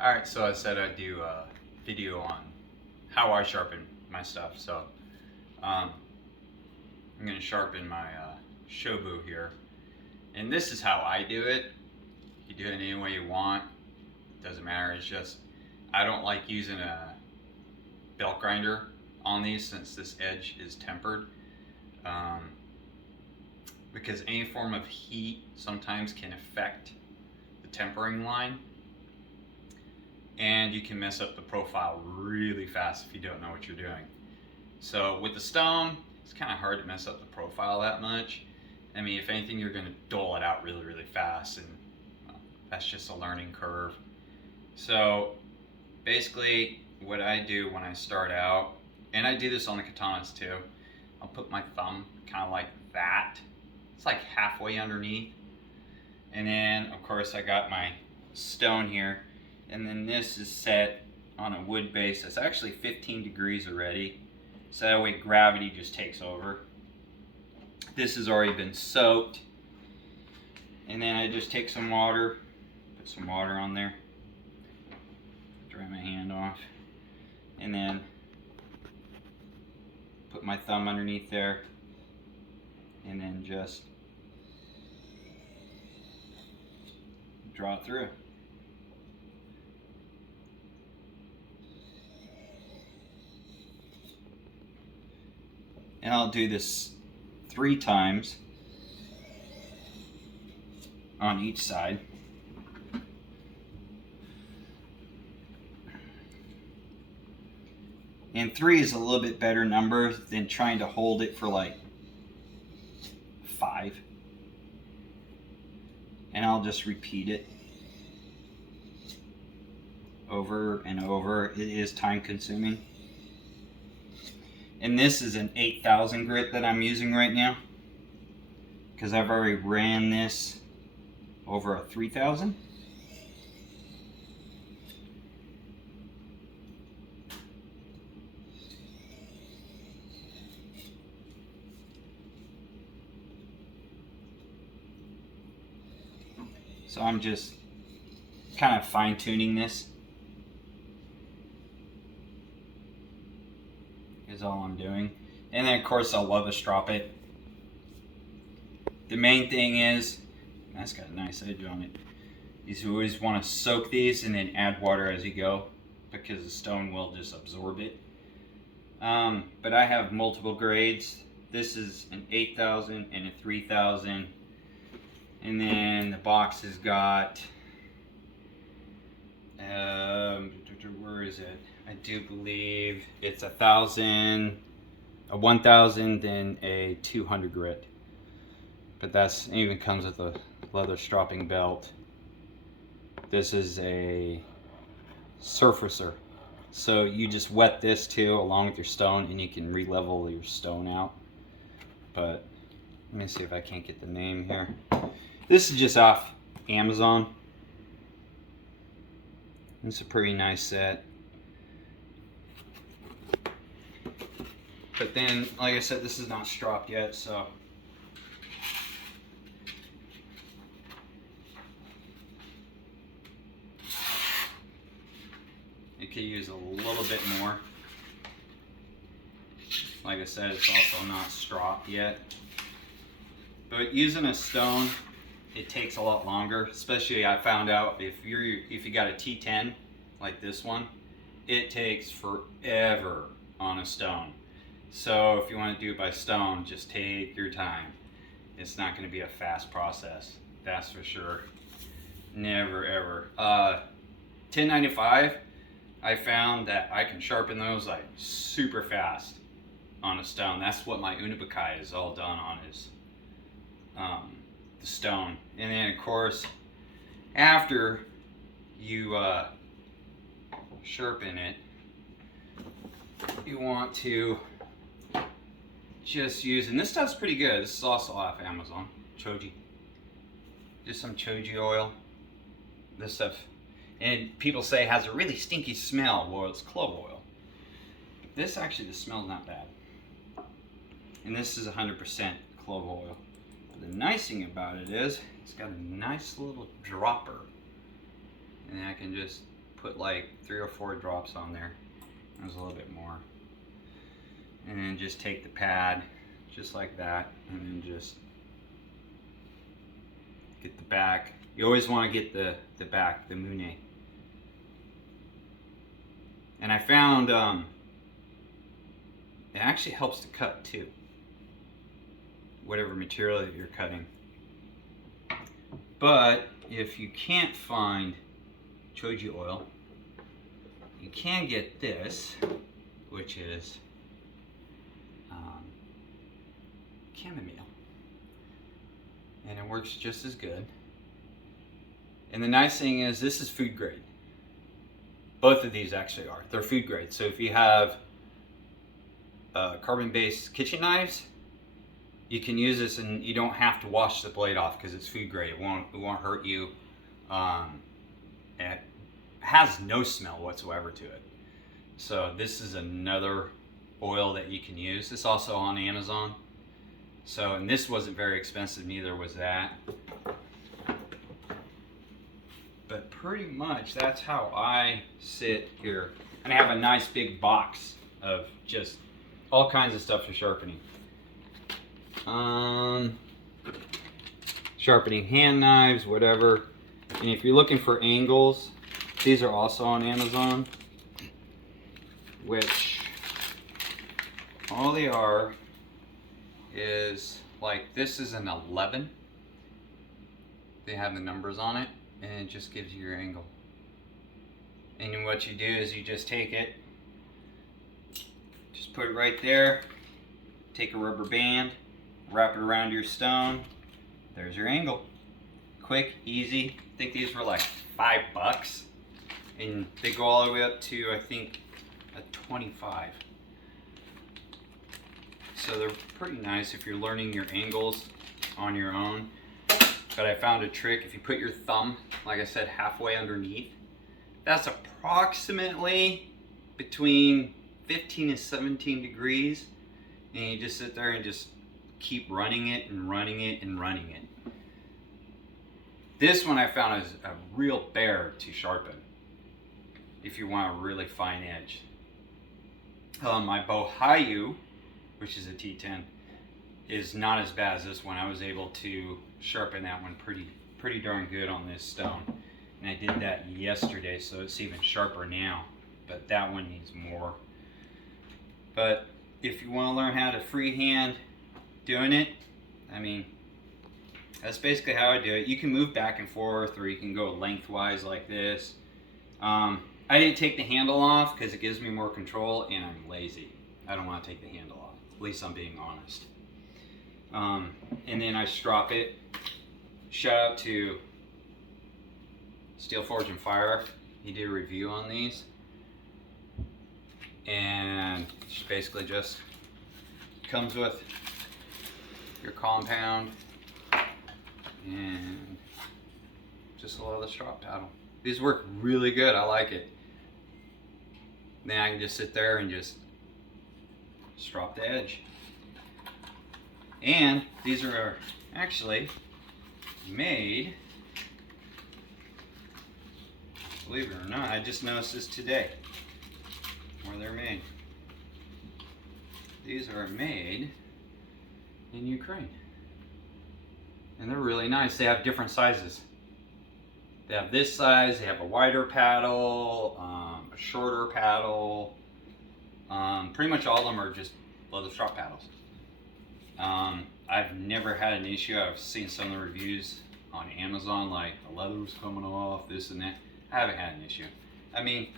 Alright, so I said I'd do a video on how I sharpen my stuff. So I'm going to sharpen my shobu here. And this is how I do it. You do it any way you want. Doesn't matter. It's just I don't like using a belt grinder on these since this edge is tempered. Because any form of heat sometimes can affect the tempering line. And you can mess up the profile really fast if you don't know what you're doing. So with the stone, it's kind of hard to mess up the profile that much. I mean, if anything, you're going to dull it out really, really fast, and well, that's just a learning curve. So basically, what I do when I start out, and I do this on the katanas too, I'll put my thumb kind of like that. It's like halfway underneath. And then, of course, I got my stone here. And then this is set on a wood base that's actually 15 degrees already. So that way gravity just takes over. This has already been soaked. And then I just take some water, put some water on there, dry my hand off, and then put my thumb underneath there, and then just draw it through. And I'll do this 3 times on each side. And 3 is a little bit better number than trying to hold it for like 5. And I'll just repeat it over and over. It is time consuming. And this is an 8,000 grit that I'm using right now, because I've already ran this over a 3,000. So I'm just kind of fine tuning this. Is all I'm doing. And then of course I'll leather strop it. The main thing is, that's got a nice edge on it, is you always want to soak these and then add water as you go, because the stone will just absorb it. But I have multiple grades. This is an 8,000 and a 3,000. And then the box has got, where is it? I do believe it's 1,000, a 1,000, then a 200 grit. But that's even comes with a leather stropping belt. This is a surfacer. So you just wet this too along with your stone, and you can re-level your stone out. But let me see if I can't get the name here. This is just off Amazon. It's a pretty nice set. But then, like I said, this is not stropped yet, so it could use a little bit more. Like I said, it's also not stropped yet. But using a stone, it takes a lot longer. Especially, I found out if you got a T10 like this one, it takes forever on a stone. So if you want to do it by stone, just take your time. It's not going to be a fast process, that's for sure. Never ever. 1095, I found that I can sharpen those like super fast on a stone. That's what my Unabakai is all done on, is the stone. And then of course, after you sharpen it, you want to just use, and this stuff's pretty good. This is also off Amazon. Choji. Just some choji oil. This stuff, and people say has a really stinky smell. Well, it's clove oil. This actually, the smell's not bad. And this is 100% clove oil. But the nice thing about it is, it's got a nice little dropper. And I can just put like 3 or 4 drops on there. There's a little bit more. And then just take the pad, just like that, and then just get the back. You always want to get the back, the mune. And I found it actually helps to cut too, whatever material that you're cutting. But if you can't find choji oil, you can get this, which is chamomile, and it works just as good. And the nice thing is this is food grade. Both of these actually are. They're food grade. So if you have carbon-based kitchen knives, you can use this and you don't have to wash the blade off because it's food grade. It won't hurt you. It has no smell whatsoever to it. So this is another oil that you can use. It's also on Amazon. So, and this wasn't very expensive, neither was that. But pretty much that's how I sit here. And I have a nice big box of just all kinds of stuff for sharpening. Sharpening hand knives, whatever. And if you're looking for angles, these are also on Amazon, which all they are is like, this is an 11. They have the numbers on it, and it just gives you your angle. And then what you do is you just take it, just put it right there, take a rubber band, wrap it around your stone, there's your angle. Quick, easy. I think these were like $5, and they go all the way up to, I think, a 25. So they're pretty nice if you're learning your angles on your own. But I found a trick. If you put your thumb, like I said, halfway underneath, that's approximately between 15 and 17 degrees. And you just sit there and just keep running it and running it and running it. This one I found is a real bear to sharpen if you want a really fine edge. My Bohayu, which is a T10, is not as bad as this one. I was able to sharpen that one pretty darn good on this stone. And I did that yesterday, so it's even sharper now. But that one needs more. But if you want to learn how to freehand doing it, I mean, that's basically how I do it. You can move back and forth, or you can go lengthwise like this. I didn't take the handle off because it gives me more control, and I'm lazy. I don't want to take the handle off. At least I'm being honest. And then I strop it. Shout out to Steel Forge and Fire. He did a review on these. And it's basically just comes with your compound and just a leather strop paddle. These work really good. I like it. Then I can just sit there and just strop the edge. And these are actually made, believe it or not, I just noticed this today, where they're made. These are made in Ukraine. And they're really nice. They have different sizes. They have this size, they have a wider paddle, a shorter paddle. Pretty much all of them are just leather strop paddles. I've never had an issue. I've seen some of the reviews on Amazon, like the leather was coming off, this and that. I haven't had an issue. I mean,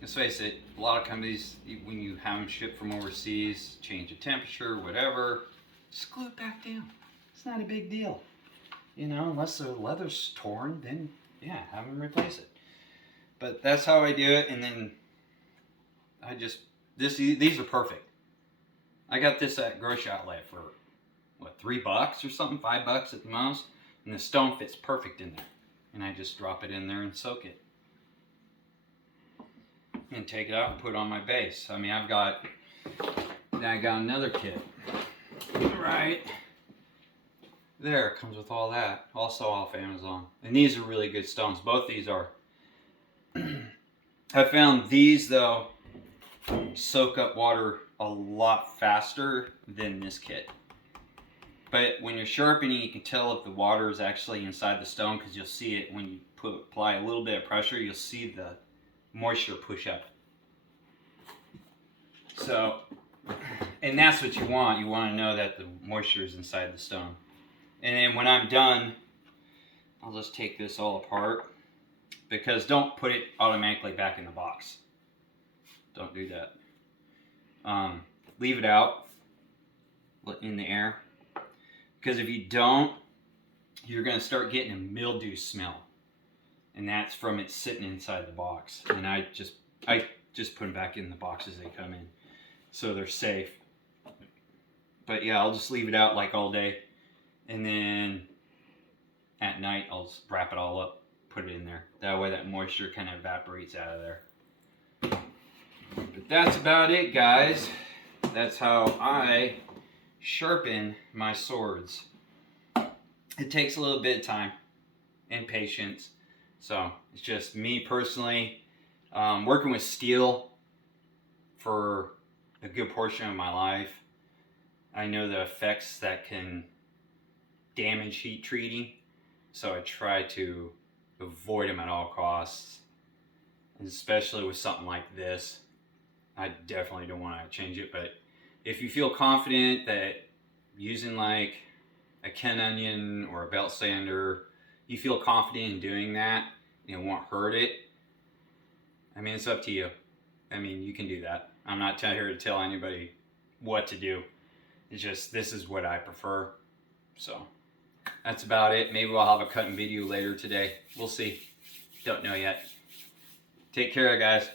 let's face it, a lot of companies, when you have them shipped from overseas, change the temperature, whatever, just glue it back down. It's not a big deal. You know, unless the leather's torn, then yeah, have them replace it. But that's how I do it, and then I just, these are perfect. I got this at grocery outlet for, what, $3 or something, $5 at the most, and the stone fits perfect in there. And I just drop it in there and soak it. And take it out and put it on my base. I mean, I got another kit. Right there, it comes with all that. Also off Amazon. And these are really good stones. Both these are. I found these though soak up water a lot faster than this kit. But when you're sharpening, you can tell if the water is actually inside the stone because you'll see it when you apply a little bit of pressure. You'll see the moisture push up. So, and that's what you want. You want to know that the moisture is inside the stone. And then when I'm done, I'll just take this all apart, because don't put it automatically back in the box. Don't do that. Leave it out in the air, because if you don't, you're going to start getting a mildew smell, and that's from it sitting inside the box. And I just put them back in the box as they come in, so they're safe. But yeah, I'll just leave it out like all day, and then at night I'll just wrap it all up, put it in there. That way that moisture kind of evaporates out of there. But that's about it, guys. That's how I sharpen my swords. It takes a little bit of time and patience. So it's just me personally working with steel for a good portion of my life. I know the effects that can damage heat treating, so I try to avoid them at all costs. And especially with something like this, I definitely don't want to change it. But if you feel confident that using like a Ken Onion or a belt sander, you feel confident in doing that and it won't hurt it, I mean, it's up to you. I mean, you can do that. I'm not here to tell anybody what to do. It's just, this is what I prefer. So that's about it. Maybe we'll have a cutting video later today. We'll see. Don't know yet. Take care, guys.